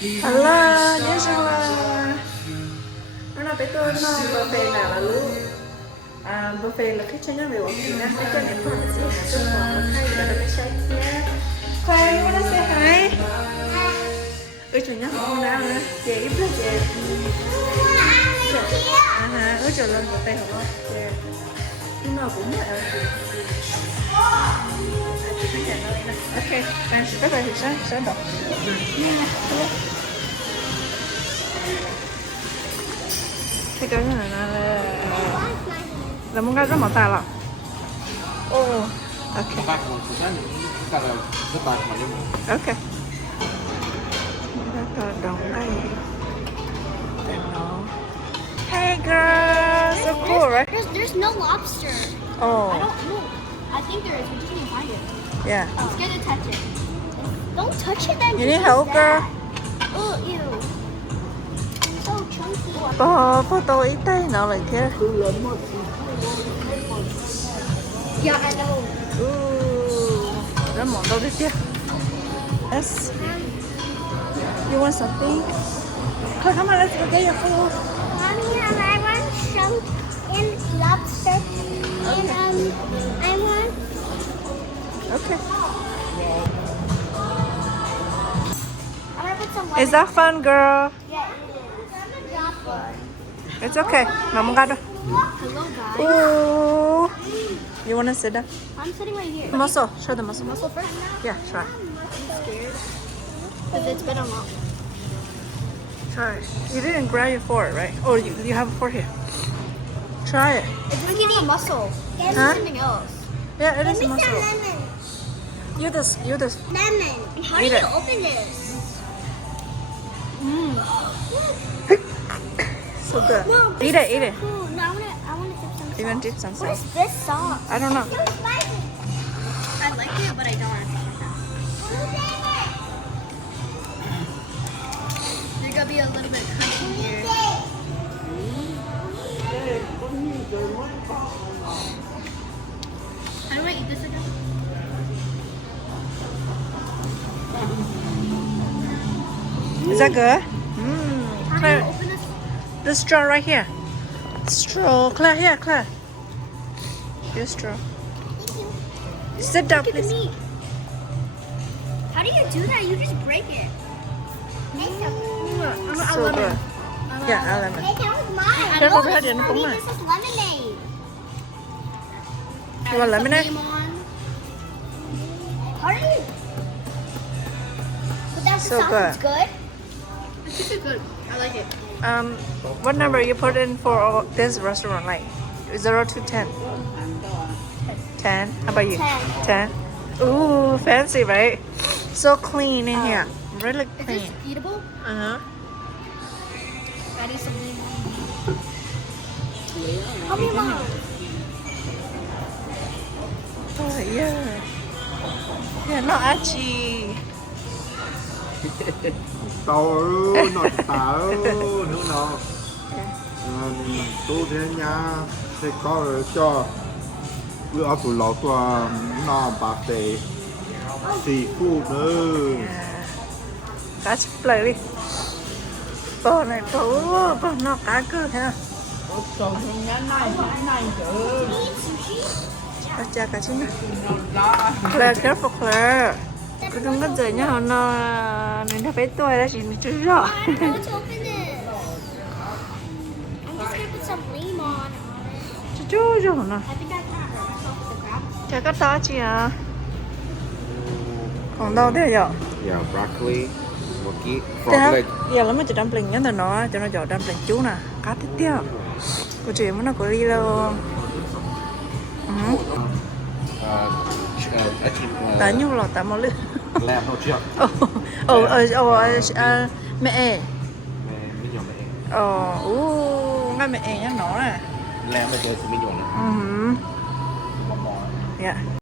Hello, nhớ sao là nó là bé tôi nó buffet nào là luôn buffet là cái chân nó bị bỏng gì nè cái chân này con nó sẽ là rất là nó thay là nó say nhá Claire, you wanna say hi? Ôi trời nhá không nào nữa chị ít là chị ôi trời lên buffet không nhưng mà cũng là ok, bye bye thì sáng đọc cái này là muốn cái rất mỏng tài lắm. Oh, ok. Ok. Rất là đông đây. Hey girl, so cool, right? There's no lobster. Oh. I don't know. I think there is. We just need to find it. Yeah. I'm scared to touch it. Don't touch it then. You need help, girl? Oh, ew. So chunky. Có tôi ít tay nào lại kia. Yeah, I know. Rất mỏng đâu đấy kia. Yes. You want something? Come on, let's go get your food. Mommy, I want shrimp and lobster. And I want. Okay. I'm gonna put some. Is that fun, girl? Yeah, it is. It's okay. Mà muốn đâu? Hello, guys. Ooh. You wanna sit down? I'm sitting right here. Muscle. Show the muscle. Muscle first? Yeah, try. I'm scared. Because it's been unlocked. Try. You didn't grab your fork, right? Oh, you have a fork here. Try it. It's like eating a muscle. It's Huh? something else. Yeah, it is a muscle. Lemon. You just. Lemon. How do Eat you it. open this? So good. No, Eat it, eat it. Cool. No, I wanna dip some. You want to dip some What sauce? is this sauce? I don't know. I like it, but I don't want to. There's gonna be a little bit crunchy here. How do I eat this again? Is that good? How do you Claire, open this? the straw right here. Straw. Claire, here, Claire. Your straw. Sit down, Look at the please. meat. How do you do that? You just break it. So good. Yeah, I'll lemon. I That's know what we had this in is the for me. phone. This is lemonade. You want lemonade? How do you? But that's So the sauce. good. It's good. It's super good. I like it. What number you put in for this restaurant? Like 0 to 10? 10. How about you? 10. 10. Ooh, fancy, right? So clean in here. Really Is clean. this eatable? Uh-huh. I need some lemon. Help me, Mom. Oh, yeah. Yeah, not itchy. Tao nồi táo nữa nó tôi thế nha thì có cho bữa phụ lọ qua nó bạc tệ seafood nữa Cá chép lại đi. Bò này trấu, bò nó cá cơ thế nào? Cha cá chép này. Claire, careful Claire. Cứ đừng có rời nhá, nó nên nó phải tuổi đó chỉ chú rõ. I don't know how to open this. I'm just gonna put some lemon on it. Chú rõ nó. I think I kind of hurt myself with the grab. Chả có to chị à? Còn đâu thế vậy? yeah broccoli mochi Thế frog hả? leg Giờ lắm mà chị dumpling nhá, nó cho nó dọn dumpling chú nè. Cá tiếp theo. Cô chị muốn nó có đi đâu? Tá nhu lò tá mò lư. làm thôi chưa Mẹ. mấy nhỏ mẹ Ngay mẹ nhá nó nè. làm bây giờ thì mấy nhỏ này Yeah.